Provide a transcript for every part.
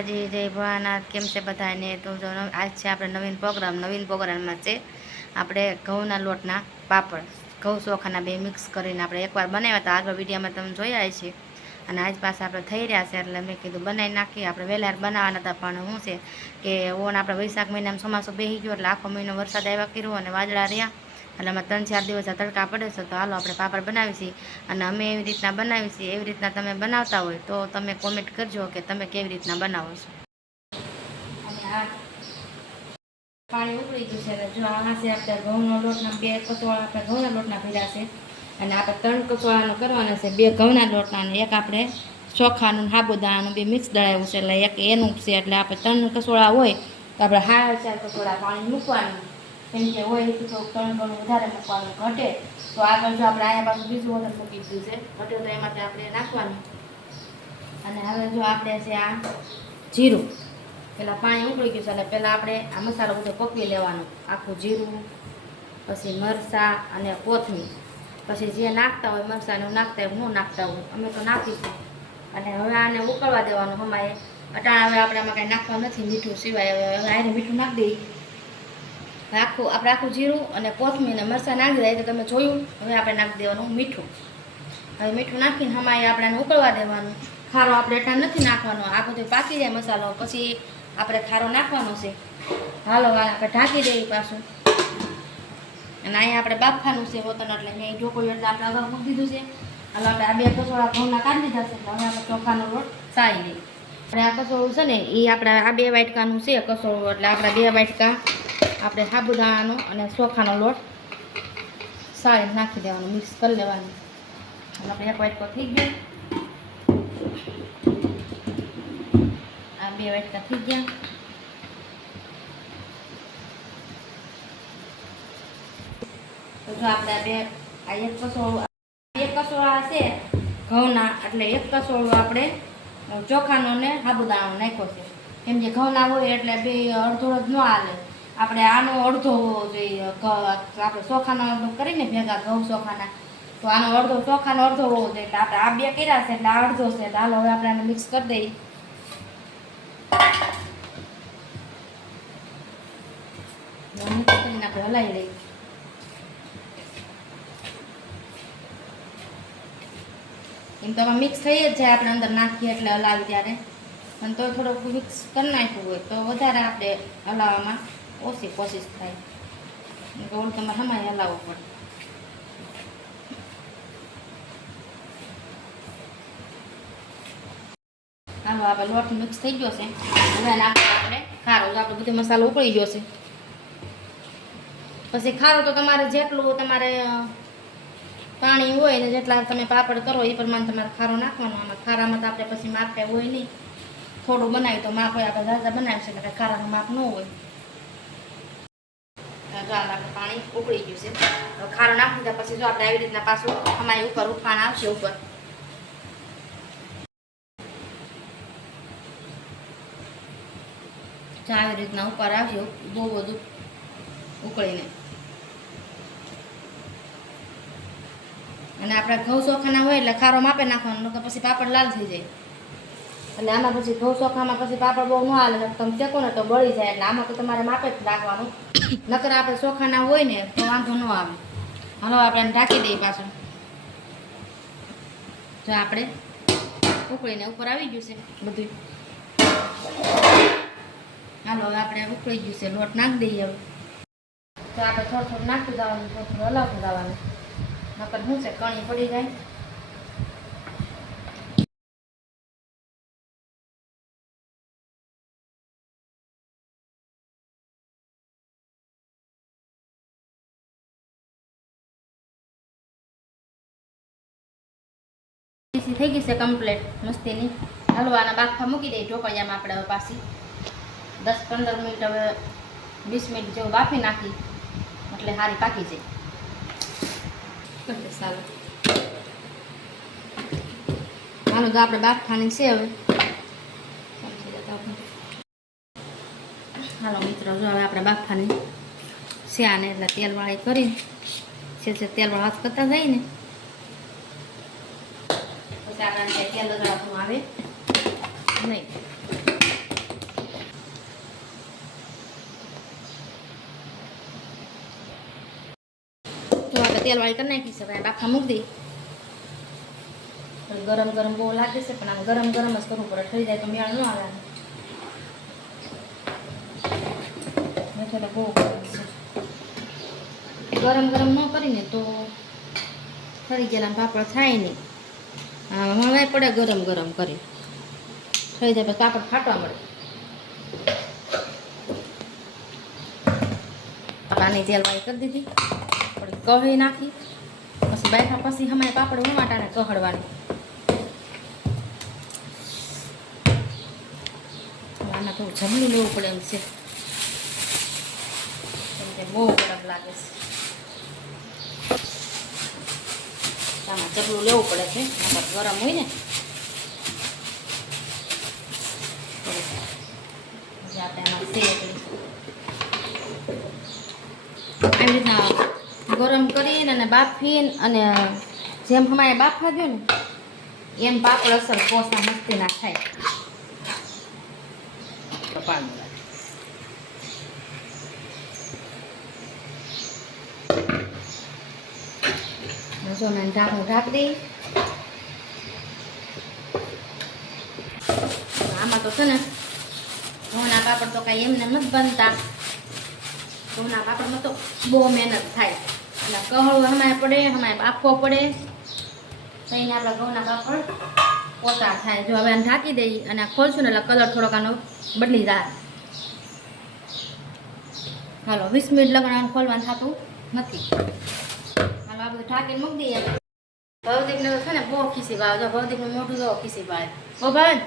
માતાજી, જય ભોળાનાથ। કેમ છે બધાને? તો જો આજ છે આપણે નવીન પ્રોગ્રામમાં છે આપણે ઘઉંના લોટના પાપડ, ઘઉં ચોખાના બે મિક્સ કરીને આપણે એકવાર બનાવ્યા હતા, આગળ વિડીયોમાં તમે જોયા છે। અને આજ પાસે આપણે થઈ રહ્યા છે એટલે મેં કીધું બનાવી નાખીએ। આપણે વહેલા બનાવવાના હતા, પણ શું છે કે ઓન આપણે વૈશાખ મહિનામાં ચોમાસું બેસી ગયો એટલે આખો મહિનો વરસાદ આવ્યા કર્યો અને વાદળા રહ્યા એટલે અમે 3-4 દિવસ તડકા પડે છે, તો હાલો આપણે પાપડ બનાવી છીએ। અને અમે એવી રીતના બનાવી છીએ, એવી રીતના તમે બનાવતા હોય તો તમે કોમેન્ટ કરજો કે તમે કેવી રીતના બનાવો છો। અને આ પાણી ઉકળી ગયું છે અને જો આ છે આપણે ઘઉંનો લોટના 2 કસોળા આપણે ઘઉંના લોટના ભર્યા છે અને આપણે 3 કસોળાનો કરવાના છે, 2 ઘઉંના લોટના અને એક આપણે ચોખાનું સાબુદાણાનું બે મિક્સ દળાવ્યું છે એટલે એક એનું છે। એટલે આપણે 3 કસોળા હોય તો આપણે 4 કસોળા પાણી મૂકવાનું, કેમ કે હોય તો 3 ગણું વધારે મૂકવાનું, ઘટે તો આગળ જો આપણે અહીંયા પાછું બીજું વખત મૂકી દીધું છે, ઘટે તો એમાંથી આપણે નાખવાનું। અને હવે જો આપણે છે આ જીરું, પેલા પાણી ઉકળી ગયું છે એટલે પહેલાં આપણે આ મસાલો બધો પકવી લેવાનો, આખું જીરું, પછી મરચાં અને કોથમીર, પછી જે નાખતા હોય મરચાંને નાખતા હોય, ન નાખતા હોય અમે તો નાખીશું। અને હવે આને ઉકળવા દેવાનું હમાય અટાણા। હવે આપણે આમાં કાંઈ નાખવા નથી મીઠું સિવાય, હવે આને મીઠું નાખી દઈએ। આપણે આખું જીરું અને કોથમીર અને મરચાં નાખી દઈએ તો તમે જોયું। હવે આપણે નાખી દેવાનું મીઠું। હવે મીઠું નાખીને હમાય આપણે આને ઉકળવા દેવાનું। ખારો આપણે અટાણ નથી નાખવાનો, આ બધું પાકી જાય મસાલો પછી આપણે ખારો નાખવાનો છે। હાલો આપણે ઢાંકી દઈએ પાછું અને અહીંયા આપણે બાફવાનું છે હોતન, એટલે મેં ઢોકળીઓ એટલે આપણે અગાઉ મૂકી દીધું છે। હાલો આપણે આ 2 કસોળા ઘઉંના કાઢી દીધા છે એટલે હવે આપણે ચોખાનો લોટ સાળી લઈએ। આપણે આ કસોળું છે ને એ આપણે આ 2 વાટકાનું છે કસોળું, એટલે આપણે 2 વાટકા આપણે સાબુદાણાનો અને ચોખાનો લોટ સાળીને નાખી દેવાનું, મિક્સ કરી લેવાનું। અને આપણે 1 વાટકો થઈ ગયો, આ 2 વાટકા થઈ ગયા। તો જો આપણે આ 1 કસોળું 1 કસોળા છે ઘઉંના, એટલે 1 કસોળું આપણે ચોખાનો ને સાબુદાણાનો નાખ્યો છે, કેમ કે ઘઉંના હોય એટલે બે અડધો જ ન હાલે, આપણે આનો અડધો હોવો જોઈએ। આપણે ચોખાનો કરીને ભેગા ઘઉં ચોખાના, તો આનો અડધો ચોખાનો અડધો હોવો જોઈએ, એટલે આપણે આ 2 કર્યા છે એટલે આ અડધો છે। હાલો હવે આપણે આને મિક્સ કરી દઈએ। મિક્સ કરીને આપણે હલાવી લઈએ। એમ તો મિક્સ થઈ જ જાય આપણે અંદર નાખીએ એટલે હલાવી ત્યારે, પણ તો થોડુંક મિક્સ કરી નાખ્યું હોય તો વધારે આપણે હલાવવામાં ઓછી કોશિશ થાય, ગોળ તમારે હમાય હલાવવો પડે। હાલો આપણે લોટ મિક્સ થઈ ગયો છે, હવે નાખીએ આપણે ખારો। આપણે બધો મસાલો ઉકળી ગયો છે, પછી ખારો તો તમારે જેટલું તમારે પાણી હોય ને જેટલા તમે પાપડ કરો એ પ્રમાણે તમારે ખારો નાખવાનો। આમાં ખારામાં તો આપણે પછી માપ કાંઈ હોય નહીં, થોડું બનાવી તો માપ હોય, આપણે ઝાઝા બનાવીશું એટલે ખારાનું માપ ન હોય। જો આપણે પાણી ઉકળી ગયું છે, ખારો નાખી દીધા પછી જો આપણે આવી રીતના પાછું અમારી ઉપર ઉફાણ આવશે ઉપર, આવી રીતના ઉપર આવશે બહુ બધું ઉકળીને। અને આપણે ઘઉં ચોખાના હોય એટલે ખારો માપે નાખવાનો, નકર પછી પાપડ લાલ થઈ જાય। એટલે આમાં પછી ઘઉં ચોખામાં પછી પાપડ બહુ ન હાલે, તમે શેકો ને તો બળી જાય, એટલે આમાં તો તમારે માપે જ રાખવાનું, નકર આપણે ચોખાના હોય ને તો વાંધો ન આવે। હાલો આપણે ઢાંકી દઈએ પાછું, જો આપણે ઉકળીને ઉપર આવી ગયું છે બધું। હાલો હવે આપણે ઉકળી ગયું છે, લોટ નાખી દઈએ। હવે તો આપણે થોડું થોડું નાખતું જવાનું, થોડું થોડું હલાવતું જવાનું, નકર શું છે કણી પડી જાય। થઈ ગઈ છે કમ્પ્લીટ મસ્તીની। હાલો આના બાફા મૂકી દઈએ ઢોકળિયામાં આપણે હવે પાછી 10-15 મિનિટ, હવે 20 મિનિટ જેવું બાફી નાખી એટલે સારી પાકી જાય। સારું હાલો તો આપણે બાફાની છે હવે। હાલો મિત્રો જો હવે આપણે બાફાની છે આને, એટલે તેલવાળી કરીને છે તેલવાળા હાથ કરતા જઈએ ને પછી આપણે તેલ લગાવવાનું આવે નહીં। તો આપણે તેલવાળી કરી નાખી છે હવે બાફા મૂકી દઈ ગરમ ગરમ બહુ લાગે છે પણ આમ ગરમ ગરમ જ કરવું પડે થઈ જાય તો મેળ ન આવે તો બહુ ગરમ ગરમ ન કરીને તો ફરી ગયેલા પાપડ થાય નહીં હવે પડે ગરમ ગરમ કરી થઈ જાય પછી પાપડ ફાટવા મળે પાણી તેલવાળી કરી દીધી થોડી કહી નાખી પછી બેઠા પછી અમારે પાપડ ઉમાટાને કહડવાની આમાં થોડું જમલું લેવું પડે એમ છે બહુ ગરમ લાગે છે આમાં ચપલું લેવું પડે છે નકર ગરમ હોય ને આપણે આમાં આવી રીતના ગરમ કરીને અને બાફીને અને જેમ અમારે બાફા ગયો ને એમ પાપડ અસર પોસા મસ્તી ના થાય તો પાણી જો મેં ઢાંકણું ઢાંકી દઈ આમાં તો છે ને ઘઉંના પાપડ તો કાંઈ એમને નથી બનતા ઘઉંના પાપડમાં તો બહુ મહેનત થાય એટલે કહળવું અમારે પડે અમારે બાફવો પડે થઈને આપણા ઘઉંના પાપડ પોતા થાય જો હવે ઢાંકી દઈ અને ખોલશું ને એટલે કલર થોડોક આનો બદલી જાય હાલો 20 મિનિટ લગન ખોલવાનું થતું નથી હાલો આ બધું ઢાંકીને મૂકી દઈએ ભવદીપને તો છે ને બહુ ખીસી ભાવે જો ભવદીપનું મોઢું જો ખીસી ભાવે ઓ ભાઈ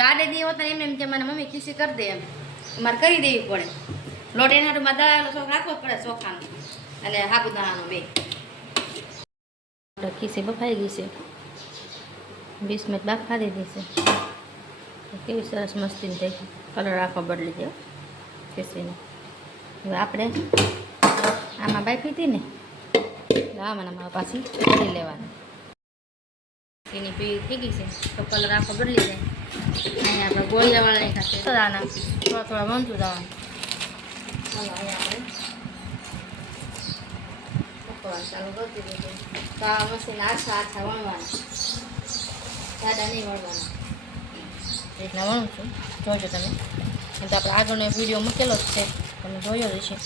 કાઢે દઈએ હોતા એમ એમ કે મને મમ્મી ખીસી કરી દે એમ મારે કરી દેવી પડે લોટ એના હાથમાં દળાવેલો શોખ રાખવો જ પડે ચોખાનો અને સાબુદાણાનો બે ખીસી બફાઈ ગઈ છે 20 મિનિટ બાફા દીધી છે કેવી સરસ મસ્તીની થઈ કલર આખો બદલી ગયો ખીસીને હવે આપણે આમાં બાફી હતી ને આમાં પાછી કરી લેવાની એની પીવી થઈ ગઈ છે તો કલર આખો બદલી જાય અહીંયા આપણે ગોળિયાવાળા નહીં ખાતે દાના થોડા થોડા વણતું જવાનું ચાલો અહીંયા આપણે ચાલુ કરતી દીધું તો આ મશીન આછા આછા વણવાના જાડા નહીં વણવાના રીતના વણું છું જોજો તમે એમ તો આપણે આગળનો વિડીયો મૂકેલો જ છે તમે જોયો જ છે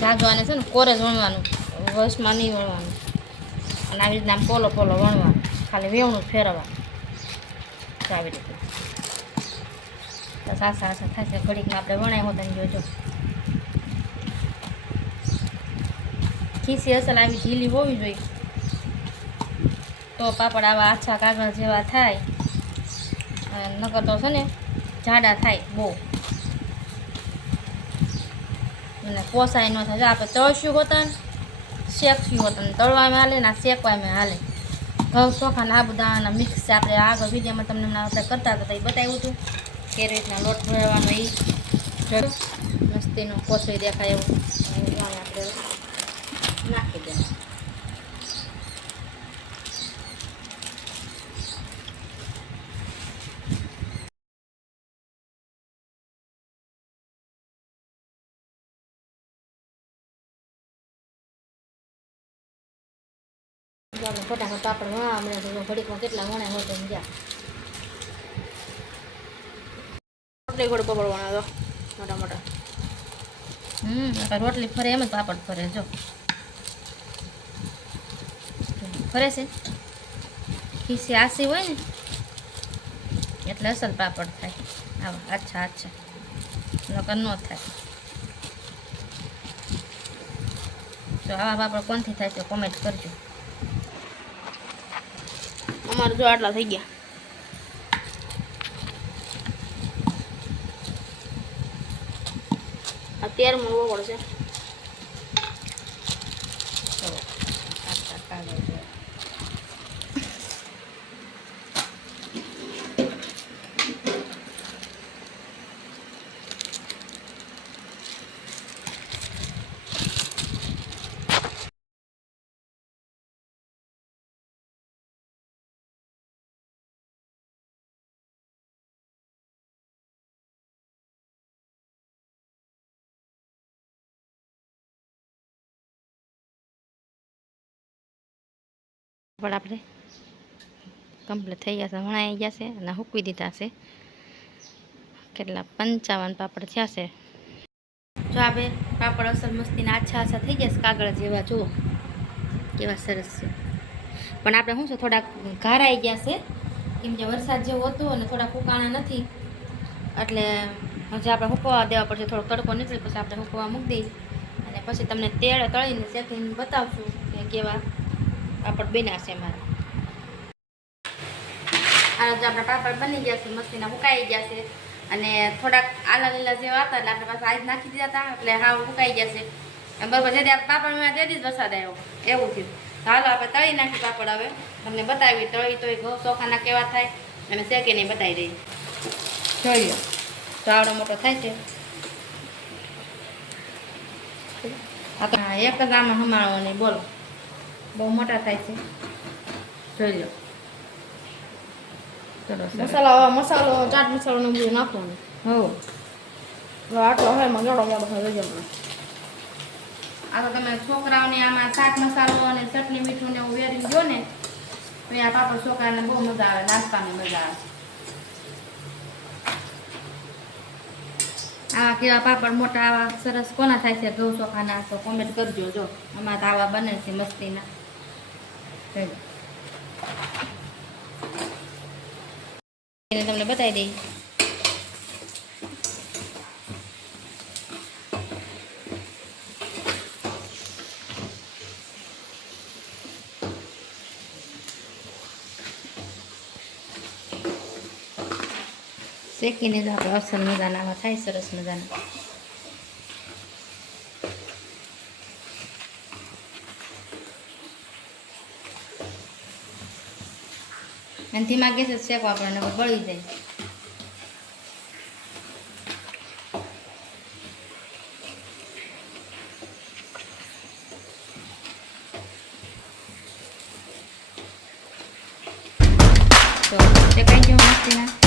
જાજવાને છે ને કોરે જ વણવાનું વસમાં નહીં વણવાનું અને આવી રીતના આમ પોલો પોલો વણવાનું ખાલી વેવણું જ ફેરવવાનું આવી રીતે તો સાસા આસા થશે ઘડીકમાં આપણે વણાય હોતા ને જોજો ખીસી અસલ આવી ઢીલી હોવી જોઈએ તો પાપડ આવા આછા કાગળ જેવા થાય નકર તો છે ને જાડા થાય બહુ અને પોસાય ન થાય આપણે તળશું હોતા ને શેકશું હોતા ને તળવામાં હાલે ને શેકવામાં હાલે ઘઉં ચોખા ને સાબુદાણા મિક્સ આપણે આગળ વિડીયોમાં તમને આપણે કરતા હતા એ બતાવ્યું હતું કે રીતના લોટ ભરવાનો એ મસ્તીનું પોસવી દેખાય એવું આપણે નાખી દે ફટાફટ પાપડ વણવા મળે તો ઘડીકમાં કેટલા વણાય હોય તો ગયા રોટલી ગોળ પાપડ વણા દો મોટા મોટા રોટલી ફરે એમ જ પાપડ ફરે જો ફરે છે ખીસી આસી હોય ને એટલે અસલ પાપડ થાય આવા અચ્છા અચ્છા નકર ન થાય તો આવા પાપડ કોણથી થાય તો કોમેન્ટ કરજો અમારે જો આટલા થઈ ગયા આ 13 મણ પડશે પણ આપણે કમ્પ્લીટ થઈ ગયા છે, વણાઈ ગયા છે અને હૂકવી દીધા છે. કેટલા 55 પાપડ થયા છે. જો આ બે પાપડ અસલ મસ્તીના આછા થઈ ગયા છે, કાગળ જેવા. જુઓ કેવા સરસ છે. પણ આપણે શું છે, થોડાક ઘારાઈ ગયા છે, કેમ કે વરસાદ જેવો હતો અને થોડા ફૂકાણા નથી, એટલે હજી આપણે હૂકવા દેવા પડશે. થોડોક તડકો નીકળે પછી આપણે હૂકવા મૂકી દઈએ અને પછી તમને તેલ તળીને શેકીને બતાવશું કે કેવા પાપડ બન્યા છે મારા. આ જો આપણા પાપડ બની ગયા છે, મસ્તીના ફૂકાઈ ગયા છે અને થોડાક આલા લીલા જેવા હતા, એટલે આપણે પાછા આજ નાખી દીધા હતા, એટલે હાવ ફૂકાઈ ગયા છે. બરાબર જે પાપડમાં તેથી જ વરસાદ આવ્યો એવું થયું. હાલો આપણે તળી નાખી પાપડ. હવે તમને બતાવી તળી તો ઘઉં ચોખાના કેવા થાય અને શેકીને બતાવી દઈએ. જોઈ લો તો આવડો મોટો થાય છે. એક જ આમાં હમાળો નહીં, બોલો બહુ મોટા થાય છે. જોઈ લો મસાલો ચાટ મસાલો ને બધું નાખવાનું. આટલો હોય એમાં જોડો મોડો હોય જમણો. આ તો તમે છોકરાઓને આમાં ચાટ મસાલો અને ચટણી મીઠું ને એવું વેરી જો ને તો આ પાપડ છોકરાને બહુ મજા આવે, નાસ્તાની મજા આવે. આવા કેવા પાપડ મોટા આવા સરસ કોના થાય છે ઘઉં ચોખાના, તો કોમેન્ટ કરજો. જો આમાં તો આવા બને છે મસ્તીના. તમને બતાવી દઈ. શેકીને તો આપણે અસલ મજાના આવા થાય, સરસ મજાના. અને ધીમા ગેસે શેકો આપણને બળી જાય. તો શેકાઈ ગયો મસ્તીના.